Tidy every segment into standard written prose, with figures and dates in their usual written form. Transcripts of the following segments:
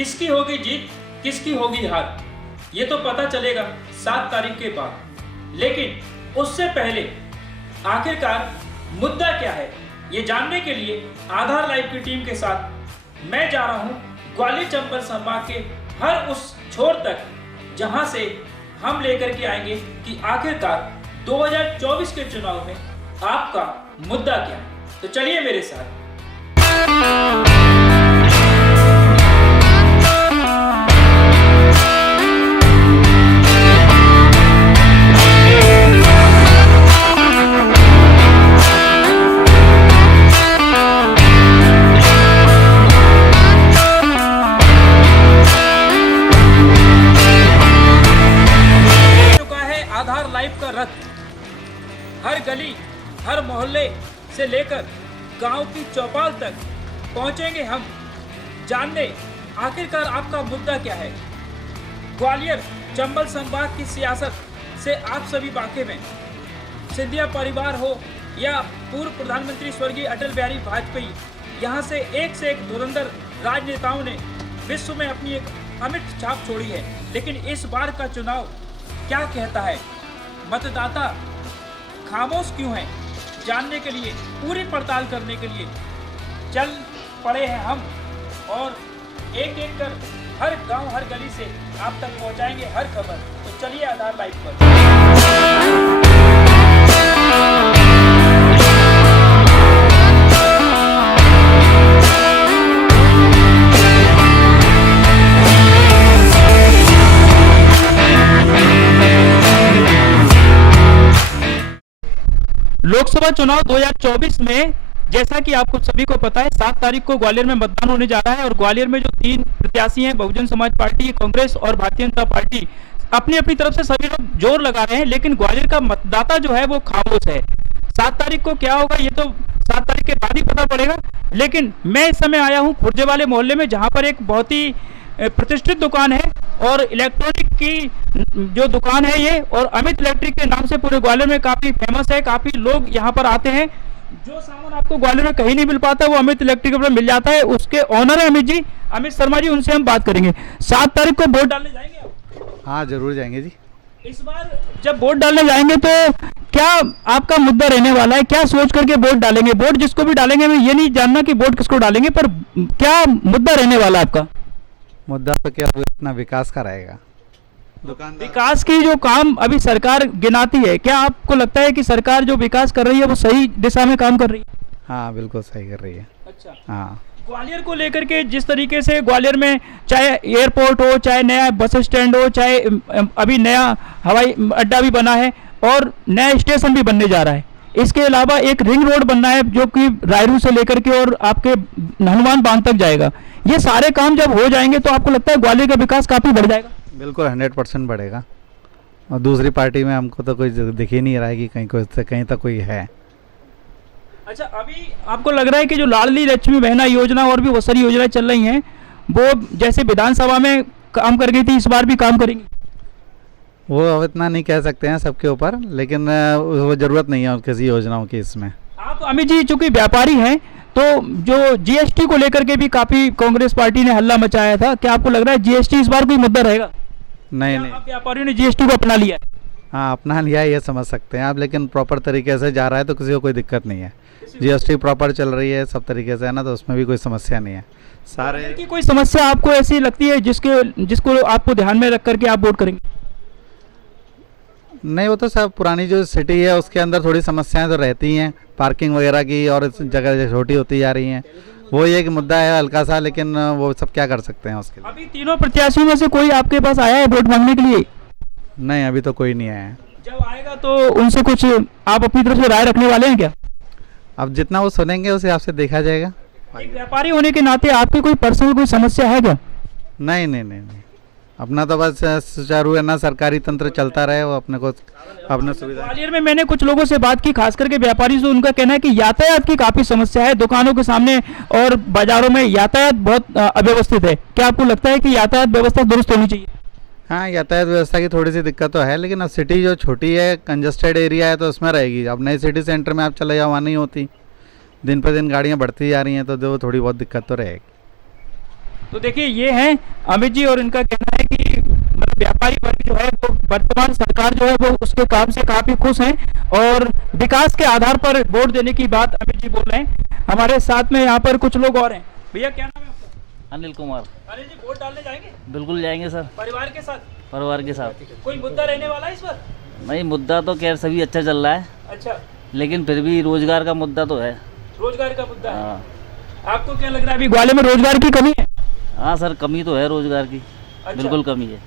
किसकी होगी जीत, किसकी होगी हार, ये तो पता चलेगा 7 तारीख के बाद। लेकिन उससे पहले आखिरकार मुद्दा क्या है, ये जानने के लिए आधार लाइव की टीम के साथ मैं जा रहा हूँ ग्वालियर चंबल संभाग के हर उस छोर तक जहां से हम लेकर के आएंगे कि आखिरकार 2024 के चुनाव में आपका मुद्दा क्या है। तो चलिए मेरे साथ। आधार लाइव का रथ हर गली, हर मोहल्ले से लेकर गांव की चौपाल तक पहुंचेंगे हम जानने आखिरकार आपका मुद्दा क्या है। ग्वालियर चंबल संभाग की सियासत से आप सभी वाकिफ हैं। सिंधिया परिवार हो या पूर्व प्रधानमंत्री स्वर्गीय अटल बिहारी वाजपेयी, यहाँ से एक धुरंधर राजनेताओं ने विश्व में अपनी एक अमिट छाप छोड़ी है। लेकिन इस बार का चुनाव क्या कहता है, मतदाता खामोश क्यों है, जानने के लिए, पूरी पड़ताल करने के लिए चल पड़े हैं हम और एक एक कर हर गांव, हर गली से आप तक पहुंचाएंगे हर खबर। तो चलिए आधार लाइव पर। लोकसभा चुनाव 2024 में जैसा कि आपको सभी को पता है 7 तारीख को ग्वालियर में मतदान होने जा रहा है और ग्वालियर में जो 3 प्रत्याशी हैं, बहुजन समाज पार्टी, कांग्रेस और भारतीय जनता पार्टी, अपनी अपनी तरफ से सभी लोग जोर लगा रहे हैं। लेकिन ग्वालियर का मतदाता जो है वो खामोश है। 7 तारीख को क्या होगा ये तो 7 तारीख के बाद ही पता पड़ेगा। लेकिन मैं इस समय आया हूँ खुर्जे वाले मोहल्ले में, जहाँ पर एक बहुत ही प्रतिष्ठित दुकान है और इलेक्ट्रॉनिक की जो दुकान है ये, और अमित इलेक्ट्रिक के नाम से पूरे ग्वालियर में काफी फेमस है। काफी लोग यहाँ पर आते हैं। जो सामान आपको ग्वालियर में कहीं नहीं मिल पाता वो अमित इलेक्ट्रिक पर मिल जाता है। उसके ऑनर है अमित जी, अमित शर्मा जी, उनसे हम बात करेंगे। 7 तारीख को वोट डालने जाएंगे आप? हाँ जरूर जाएंगे जी। इस बार जब वोट डालने जाएंगे तो क्या आपका मुद्दा रहने वाला है, क्या सोच करके वोट डालेंगे? वोट जिसको भी डालेंगे, मैं ये नहीं जानना कि वोट किसको डालेंगे, पर क्या मुद्दा रहने वाला है आपका? मुद्दा तो क्या अपना विकास का रहेगा। विकास की जो काम अभी सरकार गिनाती है, क्या आपको लगता है कि सरकार जो विकास कर रही है वो सही दिशा में काम कर रही है? हाँ बिल्कुल सही कर रही है। अच्छा, हाँ। ग्वालियर को लेकर के जिस तरीके से ग्वालियर में चाहे एयरपोर्ट हो, चाहे नया बस स्टैंड हो, चाहे अभी नया हवाई अड्डा भी बना है और नया स्टेशन भी बनने जा रहा है, इसके अलावा एक रिंग रोड बनना है जो कि रायरू से लेकर के और आपके हनुमान बांध तक जाएगा। ये सारे काम जब हो जाएंगे तो आपको लगता है ग्वालियर का विकास काफी बढ़ जाएगा? बिल्कुल 100% बढ़ेगा। और दूसरी पार्टी में हमको तो कोई दिख ही नहीं रहा है कि कहीं तक कोई है। अच्छा, अभी आपको लग रहा है कि जो लाडली लक्ष्मी बहना योजना और भी बहुत सारी योजनाएं चल रही हैं वो जैसे विधानसभा में काम कर गई थी, इस बार भी काम करेंगी? वो अब इतना नहीं कह सकते हैं सबके ऊपर, लेकिन वो ज़रूरत नहीं है किसी योजनाओं की इसमें। आप अमित जी चूंकि व्यापारी हैं तो जो जीएसटी को लेकर के भी काफी कांग्रेस पार्टी ने हल्ला मचाया था, क्या आपको लग रहा है जीएसटी इस बार कोई मुद्दा रहेगा? नहीं नहीं, आप व्यापारियों ने जीएसटी को अपना लिया है? हाँ अपना लिया है, ये समझ सकते हैं आप, लेकिन प्रॉपर तरीके से जा रहा है तो किसी को कोई दिक्कत नहीं है। जीएसटी प्रॉपर चल रही है सब तरीके से, है ना, तो उसमें भी कोई समस्या नहीं है। सारे की कोई समस्या आपको ऐसी लगती है जिसको आपको ध्यान में रख करके आप वोट करेंगे? नहीं, वो तो सब पुरानी जो सिटी है उसके अंदर थोड़ी समस्याएं तो रहती हैं, पार्किंग वगैरह की, और जगह छोटी होती जा रही हैं। वो एक मुद्दा है हल्का सा, लेकिन वो सब क्या कर सकते हैं उसके लिए। अभी तीनों प्रत्याशियों में से कोई आपके पास आया है वोट मांगने के लिए? नहीं, अभी तो कोई नहीं आया है। जब आएगा तो उनसे कुछ आप अपनी तरफ से राय रखने वाले हैं क्या? अब जितना वो सुनेंगे उस हिसाब से देखा जाएगा। एक व्यापारी होने के नाते आपकी कोई पर्सनल कोई समस्या है क्या? नहीं नहीं नहीं नहीं, अपना तो बस सुचारू है ना, सरकारी तंत्र चलता रहे, वो अपने को अपने सुविधा। ग्वालियर में मैंने कुछ लोगों से बात की, खास करके व्यापारी से, उनका कहना है कि यातायात की काफी समस्या है। दुकानों के सामने और बाजारों में यातायात बहुत अव्यवस्थित है। क्या आपको लगता है कि यातायात व्यवस्था दुरुस्त होनी चाहिए? हाँ, यातायात व्यवस्था की थोड़ी सी दिक्कत तो है, लेकिन अब सिटी जो छोटी है, कंजस्टेड एरिया है, तो उसमें रहेगी। अब नई सिटी सेंटर में आप चले जाओ, वहाँ नहीं होती। दिन पर दिन गाड़ियाँ बढ़ती जा रही हैं, तो वो थोड़ी बहुत दिक्कत तो रहेगी। तो देखिए ये हैं अमित जी, और इनका कहना है कि मतलब व्यापारी वर्ग जो है वो वर्तमान सरकार जो है वो उसके काम से काफी खुश हैं और विकास के आधार पर वोट देने की बात अमित जी बोल रहे हैं। हमारे साथ में यहाँ पर कुछ लोग और हैं। भैया क्या नाम है आपका? अनिल कुमार। अनिल जी, वोट डालने जाएंगे? बिल्कुल जाएंगे सर, परिवार के साथ? परिवार के साथ। कोई मुद्दा रहने वाला है इस बार? नहीं, मुद्दा तो खैर सभी अच्छा चल रहा है, अच्छा, लेकिन फिर भी रोजगार का मुद्दा तो है। रोजगार का मुद्दा है। हाँ आपको क्या लग रहा है अभी ग्वालियर में रोजगार की कमी है? हाँ सर, कमी तो है रोजगार की। अच्छा। बिल्कुल कमी है।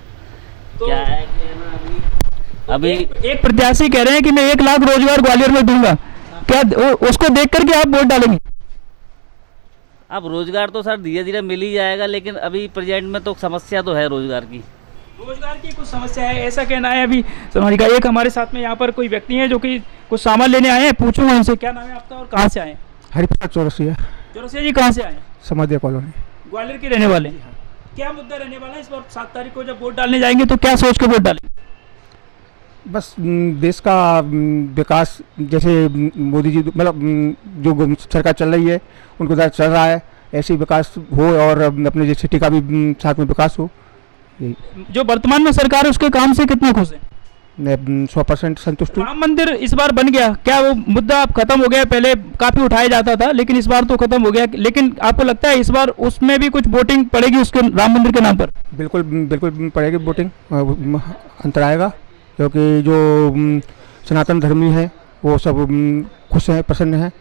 तो क्या है कि है ना, अभी एक प्रत्याशी कह रहे हैं कि मैं 1 लाख रोजगार ग्वालियर में दूंगा, क्या उसको देख करके आप वोट डालेंगे? अब रोजगार तो सर धीरे धीरे मिल ही जाएगा, लेकिन अभी प्रेजेंट में तो समस्या तो है रोजगार की। रोजगार की कुछ समस्या है, ऐसा कहना है अभी समाज का। एक हमारे साथ में यहाँ पर कोई व्यक्ति है जो कि कुछ सामान लेने आए हैं, पूछूंगा उनसे क्या नाम है आपका और कहाँ से आए हैं? हरिप्रसाद चौरसिया, चौरसिया जी, कहाँ से आए हैं? समाधिया कॉलोनी। ग्वालियर के रहने वाले हैं। क्या मुद्दा रहने वाला है इस बार 7 तारीख को जब वोट डालने जाएंगे, तो क्या सोच के वोट डालेंगे? बस देश का विकास, जैसे मोदी जी मतलब जो सरकार चल रही है उनको द्वारा चल रहा है, ऐसे ही विकास हो और अपने जो सिटी का भी साथ में विकास हो। जो वर्तमान में सरकार है उसके काम से कितने खुश हैं? मैं 100% संतुष्ट हूँ। राम मंदिर इस बार बन गया, क्या वो मुद्दा अब खत्म हो गया? पहले काफी उठाया जाता था, लेकिन इस बार तो खत्म हो गया। लेकिन आपको लगता है इस बार उसमें भी कुछ वोटिंग पड़ेगी उसके राम मंदिर के नाम पर? बिल्कुल बिल्कुल पड़ेगी वोटिंग, अंतर आएगा, क्योंकि जो सनातन धर्मी हैं वो सब खुश हैं, प्रसन्न हैं।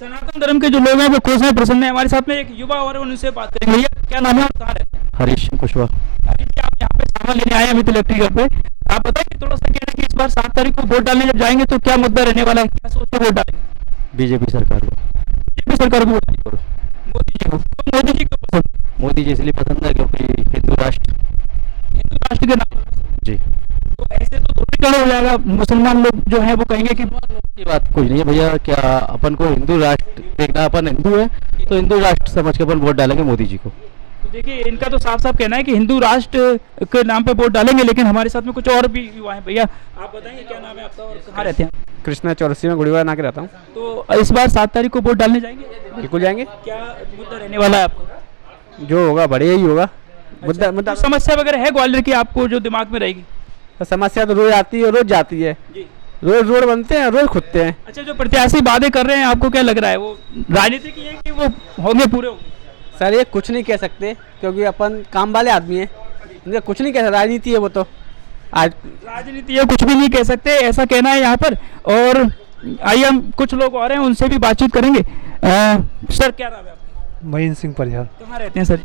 सनातन धर्म के जो लोग हैं वो खुश हैं, प्रसन्न हैं। हमारे साथ में एक युवा और उनसे बात करेंगे। भैया क्या नाम है और कहाँ रहते हैं? हरीश कुशवाहा। अरे जी, आप यहाँ पे सामान लेने आए हैं अमित इलेक्ट्रिकल पे। आप बताइए थोड़ा सा, कहना कि इस बार 7 तारीख को वोट डालने जब जाएंगे तो क्या मुद्दा रहने वाला है, क्या सोच के वोट डालेंगे? बीजेपी सरकार को। बीजेपी सरकार को वोट डालेंगे। मोदी जी को? तो मोदी जी क्यों पसंद? मोदी जी इसलिए पसंद है क्योंकि हिंदू राष्ट्र। हिंदू राष्ट्र के नाम पर? जी। तो ऐसे तो ध्रुवीकरण हो जाएगा, मुसलमान लोग जो है वो कहेंगे कि की बात कुछ नहीं है भैया, क्या अपन को हिंदू राष्ट्र देखना, अपन हिंदू है तो हिंदू राष्ट्र समझ के अपन वोट डालेंगे मोदी जी को। तो देखिए इनका तो साफ साफ कहना है कि हिंदू राष्ट्र के नाम पे वोट डालेंगे। लेकिन हमारे साथ में कुछ और भी युवा हैं। भैया आप बताएंगे क्या नाम है आपका और कहाँ रहते हैं? कृष्णा चौरसिया में गुड़ीवाड़ा ना के रहता हूँ। तो इस बार 7 तारीख को वोट डालने जाएंगे? बिल्कुल जाएंगे, क्या मुद्दा रहने वाला है आपको? जो होगा बढ़िया ही होगा। मुद्दा तो समस्या वगैरह है ग्वालियर की आपको जो दिमाग में रहेगी? समस्या तो रोज आती है, रोज जाती है, जी। रोज रोड बनते हैं, रोज खुदते हैं। अच्छा, जो प्रत्याशी वादे कर रहे हैं आपको क्या लग रहा है, वो राजनीति की है कि वो होंगे, पूरे होंगे? सर ये कुछ नहीं कह सकते, क्योंकि अपन काम वाले आदमी हैं, उनका कुछ नहीं कह सकते, राजनीति है वो तो। आज राजनीति है, कुछ भी नहीं कह सकते, ऐसा कहना है यहाँ पर। और आइए हम कुछ लोग और हैं उनसे भी बातचीत करेंगे। सर क्या नाम है आपका? महीन सिंह परिहार, कहाँ रहते हैं सर?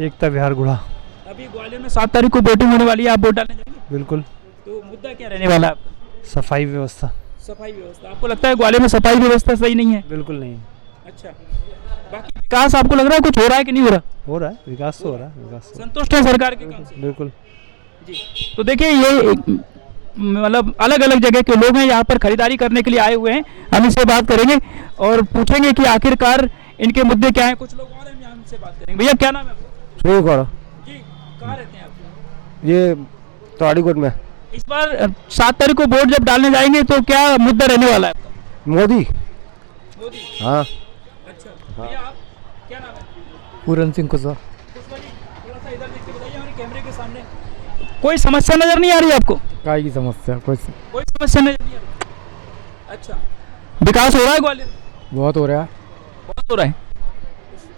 एकता विहार गुड़ा। अभी ग्वालियर में 7 तारीख को वोटिंग होने वाली है, आप वोट डालने जाएंगे? बिल्कुल। तो मुद्दा क्या रहने वाला है आपका? सफाई व्यवस्था। सफाई व्यवस्था। आपको लगता है ग्वालियर में सफाई व्यवस्था सही नहीं है? बिल्कुल नहीं। अच्छा, बाकी विकास आपको लग रहा है कुछ हो रहा है कि नहीं हो रहा? हो रहा है, विकास तो हो रहा है, विकास तो। संतुष्ट है सरकार के काम से? बिल्कुल। जी। तो देखिए ये मतलब अलग अलग जगह के लोग हैं यहाँ पर खरीदारी करने के लिए आए हुए हैं। हम इनसे बात करेंगे और पूछेंगे कि आखिरकार इनके मुद्दे क्या हैं। कुछ लोग और हैं, हम इनसे बात करेंगे। भैया क्या नाम है आपका? जी, कहाँ रहते हैं आप? ये तोड़ीकोट में। इस बार 7 तारीख को वोट जब डालने जाएंगे तो क्या मुद्दा रहने वाला है आपका? मोदी। मोदी? हाँ। अच्छा, भैया आप क्या नाम है? पूरन सिंह कुशवाहा। कुशवाहा जी, थोड़ा सा इधर देख के बताइए हमारे कैमरे के सामने। कोई समस्या नजर नहीं आ रही आपको? काय की समस्या? कोई समस्या नजर नहीं आ रही। अच्छा, विकास हो रहा है ग्वालियर? बहुत हो रहा है। बहुत हो रहा है।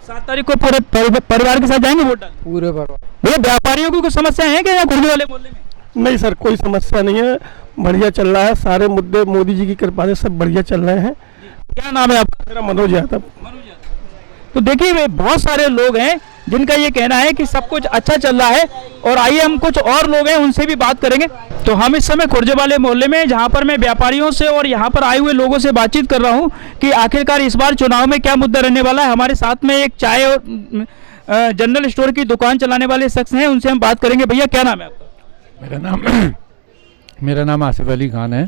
7 तारीख को पूरे परिवार के साथ जाएंगे वोट डालने? पूरे परिवार। भैया व्यापारियों की कुछ समस्या है क्या यहाँ खुर्द वाले मोहल्ले में? नहीं सर, कोई समस्या नहीं है, बढ़िया चल रहा है, सारे मुद्दे मोदी जी की कृपा से सब बढ़िया चल रहे हैं। क्या नाम है आपका? मेरा मनोज यादव। तो देखिए वे बहुत सारे लोग हैं जिनका ये कहना है कि सब कुछ अच्छा चल रहा है। और आइए हम कुछ और लोग हैं उनसे भी बात करेंगे। तो हम इस समय खुर्जे वाले मोहल्ले में, जहाँ पर मैं व्यापारियों से और यहाँ पर आए हुए लोगों से बातचीत कर रहा हूँ कि आखिरकार इस बार चुनाव में क्या मुद्दा रहने वाला है। हमारे साथ में एक चाय और जनरल स्टोर की दुकान चलाने वाले शख्स हैं, उनसे हम बात करेंगे। भैया क्या नाम है आपका? मेरा नाम आसिफ अली खान है।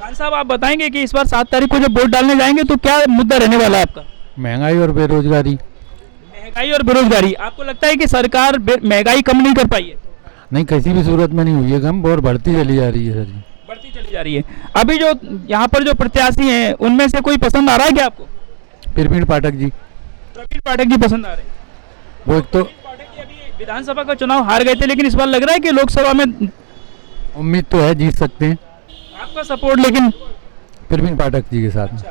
खान साहब आप बताएंगे कि इस बार 7 तारीख को जब वोट डालने जाएंगे तो क्या मुद्दा रहने वाला है आपका? महंगाई और बेरोजगारी। महंगाई और बेरोजगारी। आपको लगता है कि सरकार महंगाई कम नहीं कर पाई है? नहीं, किसी भी सूरत में नहीं हुई है कम, और बढ़ती चली जा रही है सर जी। बढ़ती चली जा रही है। अभी जो यहाँ पर जो प्रत्याशी हैं उनमें से कोई पसंद आ रहा है क्या आपको? प्रवीण पाठक जी। प्रवीण पाठक जी पसंद आ रहे हैं। वो एक तो पाठक जी अभी विधानसभा का चुनाव हार गए थे, लेकिन इस बार लग रहा है कि लोकसभा में उम्मीद तो है जीत सकते हैं आपका सपोर्ट, लेकिन प्रवीण पाठक जी के साथ में।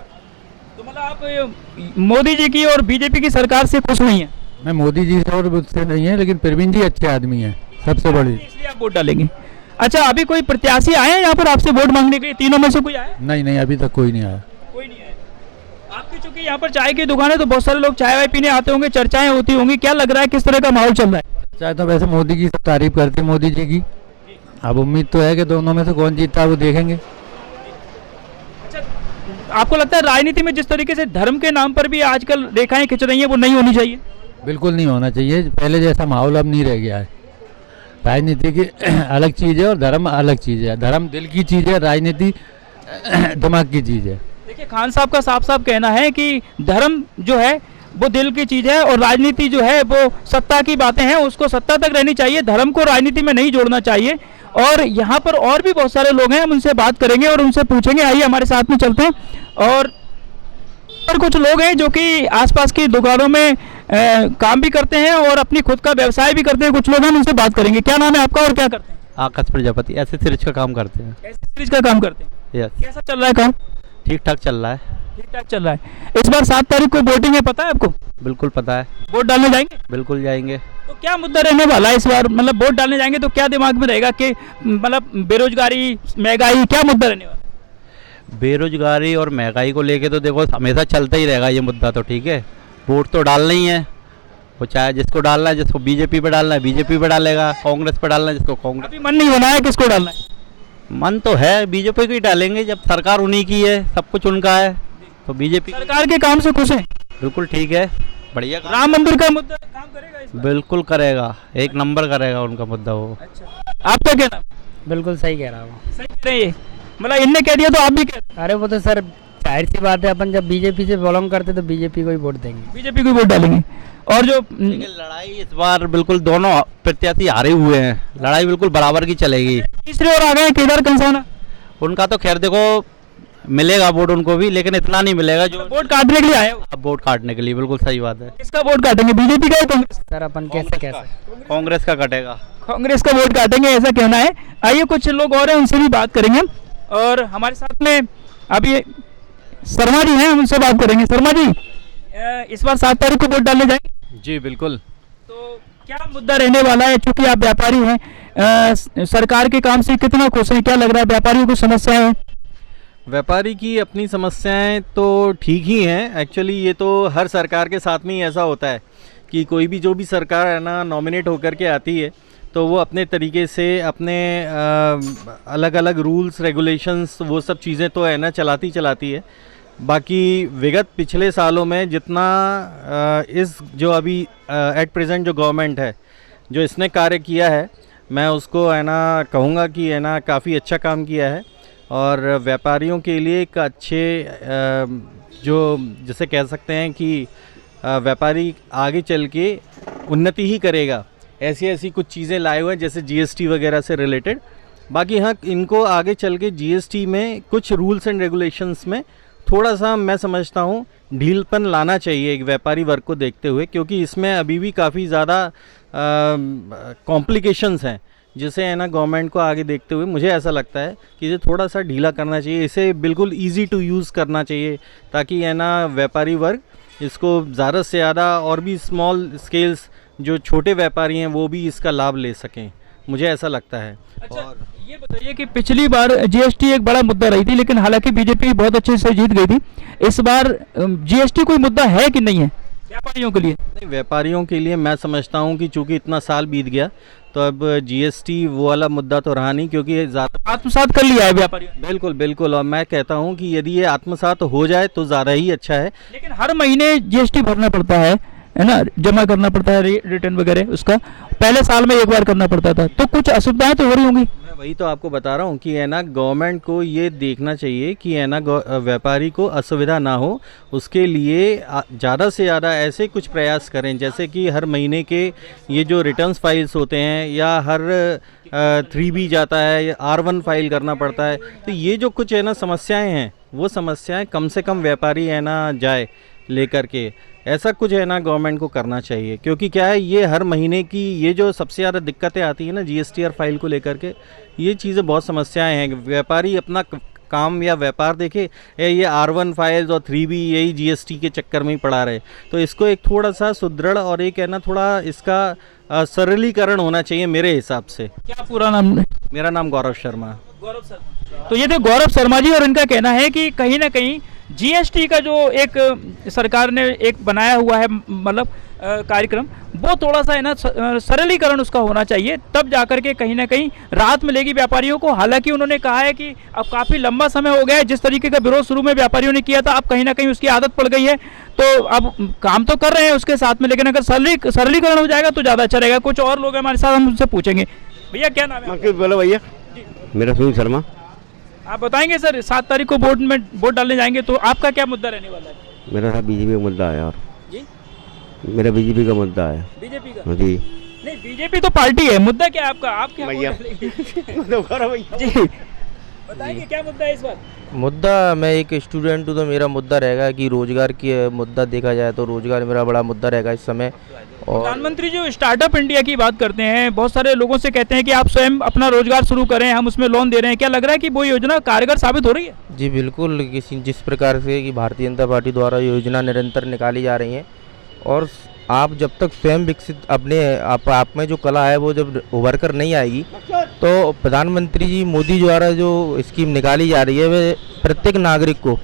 तो मतलब आप मोदी जी की और बीजेपी की सरकार से खुश नहीं है, मैं मोदी जी से और उससे नहीं है, लेकिन प्रवीण जी अच्छे आदमी हैं, सबसे बड़ी। इसलिए आप वोट डालेंगे। अच्छा, अभी कोई प्रत्याशी आए हैं यहाँ पर आपसे वोट मांगने के लिए? तीनों में से कोई आया? नहीं नहीं, अभी तक कोई नहीं आया। कोई नहीं आया। आपकी चूंकि यहाँ पर चाय की दुकान है तो बहुत सारे लोग चाय वाय पीने आते होंगे, चर्चाएं होती होंगी, क्या लग रहा है किस तरह का माहौल चल रहा है? चाहे तो वैसे मोदी की सब तारीफ करते हैं मोदी जी की। अब उम्मीद तो है कि दोनों में से कौन जीतता है वो देखेंगे। आपको लगता है राजनीति में जिस तरीके से धर्म के नाम पर भी आजकल रेखाएं खिंच रही हैं वो नहीं होनी चाहिए? बिल्कुल नहीं होना चाहिए, पहले जैसा माहौल अब नहीं रह गया है। राजनीति की अलग चीज़ है और धर्म अलग चीज़ है। धर्म दिल की चीज़ है, राजनीति दिमाग की चीज़ है। देखिए, खान साहब का साफ साफ कहना है कि धर्म जो है वो दिल की चीज़ है और राजनीति जो है वो सत्ता की बातें हैं, उसको सत्ता तक रहनी चाहिए, धर्म को राजनीति में नहीं जोड़ना चाहिए। और यहाँ पर और भी बहुत सारे लोग हैं, हम उनसे बात करेंगे और उनसे पूछेंगे। आइए हमारे साथ में चलते हैं। और कुछ लोग हैं जो कि आसपास की दुकानों में काम भी करते हैं और अपनी खुद का व्यवसाय भी करते हैं। कुछ लोग हैं, उनसे बात करेंगे। क्या नाम है आपका और क्या करते हैं? आकाश प्रजापति ऐसे सीरीज का काम करते हैं। कैसे सीरीज का काम करते हैं? यस, कैसा चल रहा है काम? ठीक ठाक चल रहा है। ठीक ठाक चल रहा है। इस बार 7 तारीख को वोटिंग है, पता है आपको? बिल्कुल पता है। वोट डालने जाएंगे? बिल्कुल जाएंगे। तो क्या मुद्दा रहने वाला है इस बार? मतलब वोट डालने जाएंगे तो क्या दिमाग में रहेगा कि मतलब बेरोजगारी, महंगाई, क्या मुद्दा रहने वाला? बेरोजगारी और महंगाई को लेके तो देखो हमेशा चलता ही रहेगा ये मुद्दा, तो ठीक है। वोट तो डालना ही है, वो चाहे जिसको डालना है, जिसको बीजेपी पे डालना है बीजेपी पे डालेगा, कांग्रेस पे डालना है जिसको कांग्रेस। अभी मन नहीं होना है किसको डालना है? मन तो है बीजेपी को ही डालेंगे, जब सरकार उन्हीं की है, सब कुछ उनका है, तो बीजेपी। सरकार के काम से खुश हैं? बिल्कुल ठीक है, बढ़िया काम। राम मंदिर का मुद्दा काम करेगा इस बार? बिल्कुल करेगा, एक नंबर करेगा उनका मुद्दा वो। अच्छा, आपका क्या नाम? बिल्कुल सही कह रहा हूँ। सही कह रहे हैं ये, मतलब इनने कह दिया तो आप भी कह? अरे वो तो सर जाहिर सी बात है, अपन जब बीजेपी से बिलोंग करते तो बीजेपी को ही वोट देंगे। बीजेपी को वोट डालेंगे। और जो लेकिन लड़ाई इस बार बिल्कुल दोनों प्रत्याशी हारे हुए हैं, लड़ाई बिल्कुल बराबर की चलेगी। तीसरे और आ गए केदार कंसाना, उनका तो खैर देखो मिलेगा वोट उनको भी, लेकिन इतना नहीं मिलेगा जो वोट काटने के लिए आए हो। अब वोट काटने के लिए। बिल्कुल सही बात है। किसका वोट काटेंगे, बीजेपी का या कांग्रेस? सर अपन कैसे कांग्रेस का कटेगा। कांग्रेस का वोट काटेंगे, ऐसा कहना है। आइए कुछ लोग और हैं, उनसे भी बात करेंगे। और हमारे साथ में अभी शर्मा जी हैं, हम उनसे बात करेंगे। शर्मा जी, इस बार 7 तारीख को वोट डालने जाएंगे? जी बिल्कुल। तो क्या मुद्दा रहने वाला है? चूंकि आप व्यापारी हैं, सरकार के काम से कितना खुश हैं? क्या लग रहा है व्यापारियों को समस्या है? व्यापारी की अपनी समस्याएं तो ठीक ही हैं। एक्चुअली ये तो हर सरकार के साथ में ही ऐसा होता है कि कोई भी जो भी सरकार है ना नॉमिनेट होकर के आती है तो वो अपने तरीके से अपने अलग अलग रूल्स रेगुलेशंस वो सब चीज़ें तो है ना चलाती है। बाकी विगत पिछले सालों में जितना इस जो अभी एट प्रेजेंट जो गवर्नमेंट है जो इसने कार्य किया है, मैं उसको है ना कहूँगा कि है ना काफ़ी अच्छा काम किया है और व्यापारियों के लिए एक अच्छे जो जिसे कह सकते हैं कि व्यापारी आगे चल के उन्नति ही करेगा, ऐसी कुछ चीज़ें लाए हुए हैं जैसे जीएसटी वगैरह से रिलेटेड। बाकी हाँ, इनको आगे चल के जीएसटी में कुछ रूल्स एंड रेगुलेशंस में थोड़ा सा मैं समझता हूँ ढीलपन लाना चाहिए एक व्यापारी वर्ग को देखते हुए, क्योंकि इसमें अभी भी काफ़ी ज़्यादा कॉम्प्लिकेशंस हैं जिसे है ना गवर्नमेंट को आगे देखते हुए मुझे ऐसा लगता है कि इसे थोड़ा सा ढीला करना चाहिए, इसे बिल्कुल इजी टू यूज़ करना चाहिए ताकि है ना व्यापारी वर्ग इसको ज़्यादा से ज़्यादा और भी स्मॉल स्केल्स जो छोटे व्यापारी हैं वो भी इसका लाभ ले सकें, मुझे ऐसा लगता है। अच्छा, और ये बताइए कि पिछली बार जीएसटी एक बड़ा मुद्दा रही थी, लेकिन हालांकि बीजेपी बहुत अच्छे से जीत गई थी। इस बार जीएसटी कोई मुद्दा है कि नहीं है व्यापारियों के लिए? नहीं, व्यापारियों के लिए मैं समझता हूँ कि चूँकि इतना साल बीत गया तो अब जीएसटी वो वाला मुद्दा तो रहा नहीं, क्योंकि ज़्यादा आत्मसात कर लिया है व्यापारियों। बिल्कुल और मैं कहता हूँ कि यदि ये आत्मसात हो जाए तो ज़्यादा ही अच्छा है। लेकिन हर महीने जीएसटी भरना पड़ता है ना, जमा करना पड़ता है रिटर्न वगैरह, उसका पहले साल में एक बार करना पड़ता था, तो कुछ असुविधाएं तो हो रही होंगी। मैं वही तो आपको बता रहा हूँ कि है ना गवर्नमेंट को ये देखना चाहिए कि है ना व्यापारी को असुविधा ना हो, उसके लिए ज़्यादा से ज़्यादा ऐसे कुछ प्रयास करें जैसे कि हर महीने के ये जो रिटर्न्स फाइल्स होते हैं या हर 3B जाता है या R1 फाइल करना पड़ता है, तो ये जो कुछ है ना समस्याएं हैं वो समस्याएं कम से कम व्यापारी है ना जाए लेकर के, ऐसा कुछ है ना गवर्नमेंट को करना चाहिए, क्योंकि क्या है ये हर महीने की ये जो सबसे ज़्यादा दिक्कतें आती हैं ना जीएसटीआर फाइल को लेकर के, ये चीज़ें बहुत समस्याएं हैं। व्यापारी अपना काम या व्यापार देखे, ये R1 फाइल्स और 3B यही जीएसटी के चक्कर में ही पड़ा रहे। तो इसको एक थोड़ा सा सुदृढ़ और एक है ना थोड़ा इसका सरलीकरण होना चाहिए मेरे हिसाब से। क्या पूरा नाम? मेरा नाम गौरव शर्मा। गौरव शर्मा। तो ये थे गौरव शर्मा जी, और इनका कहना है कि कहीं ना कहीं जीएसटी का जो एक सरकार ने एक बनाया हुआ है मतलब कार्यक्रम, वो थोड़ा सा है ना सरलीकरण उसका होना चाहिए, तब जाकर के कहीं ना कहीं राहत मिलेगी व्यापारियों को। हालांकि उन्होंने कहा है कि अब काफ़ी लंबा समय हो गया है, जिस तरीके का विरोध शुरू में व्यापारियों ने किया था, अब कहीं ना कहीं उसकी आदत पड़ गई है, तो अब काम तो कर रहे हैं उसके साथ में, लेकिन अगर सरलीकरण हो जाएगा तो ज़्यादा अच्छा रहेगा। कुछ और लोग हमारे साथ, हम उनसे पूछेंगे। भैया क्या नाम है? बोलो भैया। मेरा सुनील शर्मा। आप बताएंगे सर, 7 तारीख को वोट डालने जाएंगे तो आपका क्या मुद्दा रहने वाला है? मेरा साहब बीजेपी का मुद्दा है यार जी, मेरा बीजेपी का मुद्दा है। बीजेपी का? जी नहीं, बीजेपी तो पार्टी है, मुद्दा क्या है आपका? आप क्या भैया जी बताएंगे क्या मुद्दा है इस बार? मुद्दा, मैं एक स्टूडेंट हूँ तो मेरा मुद्दा रहेगा कि रोजगार की मुद्दा देखा जाए तो रोजगार मेरा बड़ा मुद्दा रहेगा इस समय। और प्रधानमंत्री जो स्टार्टअप इंडिया की बात करते हैं, बहुत सारे लोगों से कहते हैं कि आप स्वयं अपना रोजगार शुरू करें, हम उसमें लोन दे रहे हैं, क्या लग रहा है कि वो योजना कारगर साबित हो रही है? जी बिल्कुल, जिस प्रकार से कि भारतीय जनता पार्टी द्वारा योजना निरंतर निकाली जा रही हैं, और आप जब तक स्वयं विकसित अपने आप में जो कला है वो जब उभर कर नहीं आएगी, तो प्रधानमंत्री जी मोदी द्वारा जो स्कीम निकाली जा रही है वे प्रत्येक नागरिक को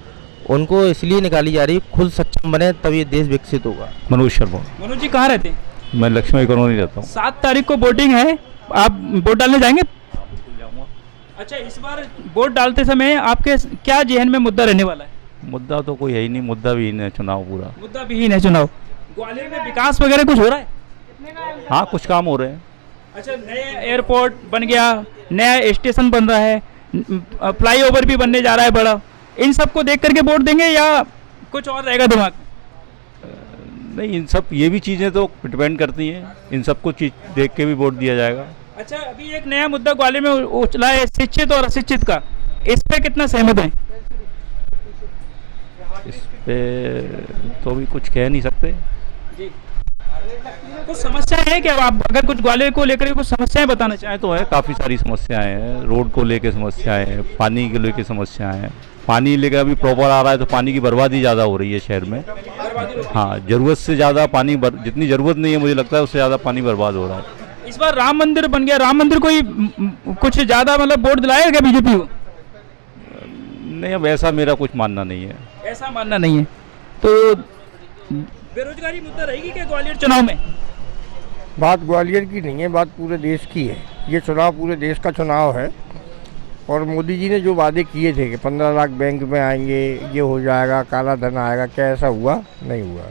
उनको इसलिए निकाली जा रही है खुद सक्षम बने, तब ये देश विकसित होगा। मनोज शर्मा। मनोज जी कहाँ रहते हैं? मैं लक्ष्मी कॉलोनी रहता हूँ। 7 तारीख को वोटिंग है, आप वोट डालने जाएंगे? अच्छा, इस बार वोट डालते समय आपके क्या जहन में मुद्दा रहने वाला है? मुद्दा तो कोई है ही नहीं, मुद्दा भी है चुनाव, पूरा मुद्दा भी है चुनाव। ग्वालियर में विकास वगैरह कुछ हो रहा है? हाँ, कुछ काम हो रहे हैं। अच्छा, नया एयरपोर्ट बन गया, नया स्टेशन बन रहा है, फ्लाईओवर भी बनने जा रहा है बड़ा, इन सब को देख करके वोट देंगे या कुछ और रहेगा दिमाग में? नहीं, इन सब ये भी चीज़ें तो डिपेंड करती हैं, इन सब को चीज देख के भी वोट दिया जाएगा। अच्छा, अभी एक नया मुद्दा ग्वालियर में उछला है, शिक्षित और अशिक्षित का, इस पे कितना सहमत है? इस पे तो भी कुछ कह नहीं सकते जी। कुछ समस्याएं हैं क्या? आप अगर कुछ ग्वालियर को लेकर कुछ समस्याएं बताना चाहें तो है, काफ़ी सारी समस्याएं हैं। रोड को लेके समस्याएं हैं, पानी को लेके समस्याएं हैं। पानी लेकर अभी प्रॉपर आ रहा है तो पानी की बर्बादी ज़्यादा हो रही है शहर में। हाँ, ज़रूरत से ज़्यादा पानी, जितनी ज़रूरत नहीं है मुझे लगता है उससे ज़्यादा पानी बर्बाद हो रहा है। इस बार राम मंदिर बन गया, राम मंदिर कोई कुछ ज़्यादा मतलब वोट दिलाएगा क्या बीजेपी को? नहीं, अब ऐसा मेरा कुछ मानना नहीं है। ऐसा मानना नहीं है तो बेरोजगारी मुद्दा रहेगी क्या ग्वालियर चुनाव में? बात ग्वालियर की नहीं है, बात पूरे देश की है। ये चुनाव पूरे देश का चुनाव है, और मोदी जी ने जो वादे किए थे कि 15 लाख बैंक में आएंगे, ये हो जाएगा, काला धन आएगा, क्या ऐसा हुआ? नहीं हुआ।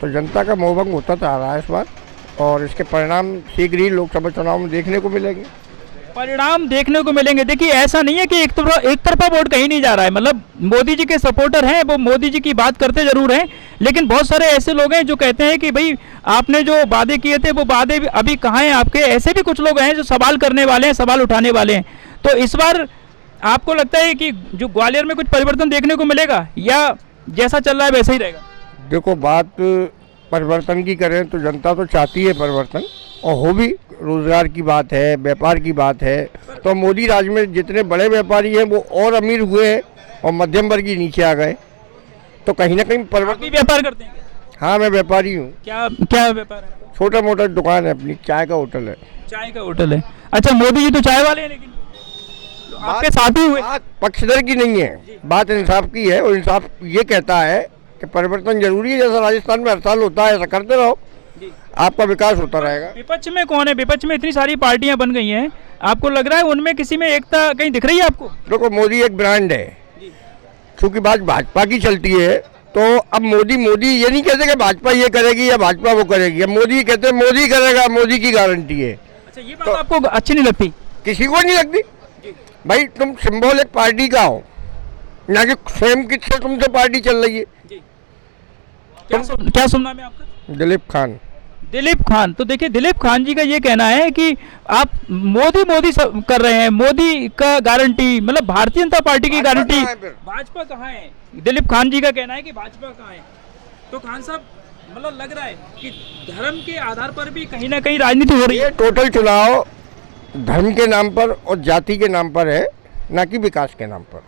तो जनता का मोहभंग होता जा रहा है इस बार, और इसके परिणाम शीघ्र ही लोकसभा चुनाव में देखने को मिलेंगे। परिणाम देखने को मिलेंगे। देखिए, ऐसा नहीं है कि एक तरफा वोट कहीं नहीं जा रहा है, मतलब मोदी जी के सपोर्टर हैं, वो मोदी जी की बात करते जरूर हैं, लेकिन बहुत सारे ऐसे लोग हैं जो कहते हैं कि भाई आपने जो वादे किए थे वो वादे अभी कहाँ हैं आपके। ऐसे भी कुछ लोग हैं जो सवाल करने वाले हैं, सवाल उठाने वाले हैं। तो इस बार आपको लगता है कि जो ग्वालियर में कुछ परिवर्तन देखने को मिलेगा या जैसा चल रहा है वैसा ही रहेगा? देखो, बात परिवर्तन की करें तो जनता तो चाहती है परिवर्तन, और हो भी। रोजगार की बात है, व्यापार की बात है, तो मोदी राज में जितने बड़े व्यापारी हैं वो और अमीर हुए हैं और मध्यम वर्ग ही नीचे आ गए, तो कहीं ना कहीं परिवर्तन। व्यापार करते हैं? हाँ, मैं व्यापारी हूँ। क्या क्या व्यापार है? छोटा मोटा दुकान है अपनी, चाय का होटल है। चाय का होटल है? अच्छा, मोदी जी तो चाय वाले हैं, लेकिन आपके साथ ही हुए। बात पक्षधर की नहीं है, बात इंसाफ की है, और इंसाफ ये कहता है कि परिवर्तन जरूरी है। जैसा राजस्थान में हर साल होता है, ऐसा करते रहो, आपका विकास होता रहेगा। विपक्ष में कौन है? विपक्ष में इतनी सारी पार्टियां बन गई हैं, आपको लग रहा है उनमें किसी में एकता कहीं दिख रही है आपको? देखो, मोदी एक ब्रांड है, क्योंकि बात भाजपा की चलती है, तो अब मोदी ये नहीं कहते कि भाजपा ये करेगी या भाजपा वो करेगी, अब मोदी कहते हैं मोदी करेगा, मोदी की गारंटी है। अच्छा, ये बात तो आपको अच्छी नहीं लगती? किसी को नहीं लगती भाई, तुम सिंबल एक पार्टी का हो, ना कि स्वयं किससे तुमसे पार्टी चल रही है। क्या सुनना है आपका? दिलीप खान। दिलीप खान, तो देखिए दिलीप खान जी का ये कहना है कि आप मोदी कर रहे हैं, मोदी का गारंटी, मतलब भारतीय जनता पार्टी की गारंटी। भाजपा कहाँ है? दिलीप खान जी का कहना है कि भाजपा कहाँ है। तो खान साहब, मतलब लग रहा है कि धर्म के आधार पर भी कहीं ना कहीं राजनीति हो रही है। ये टोटल चुनाव धर्म के नाम पर और जाति के नाम पर है, ना कि विकास के नाम पर।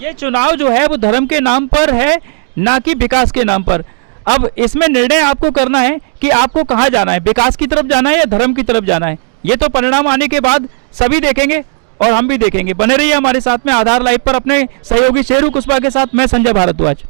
ये चुनाव जो है वो धर्म के नाम पर है, ना कि विकास के नाम पर। अब इसमें निर्णय आपको करना है कि आपको कहाँ जाना है, विकास की तरफ जाना है या धर्म की तरफ जाना है। ये तो परिणाम आने के बाद सभी देखेंगे और हम भी देखेंगे। बने रहिए हमारे साथ में आधार लाइव पर अपने सहयोगी शेरू कुशवाहा के साथ। मैं संजय भारद्वाज।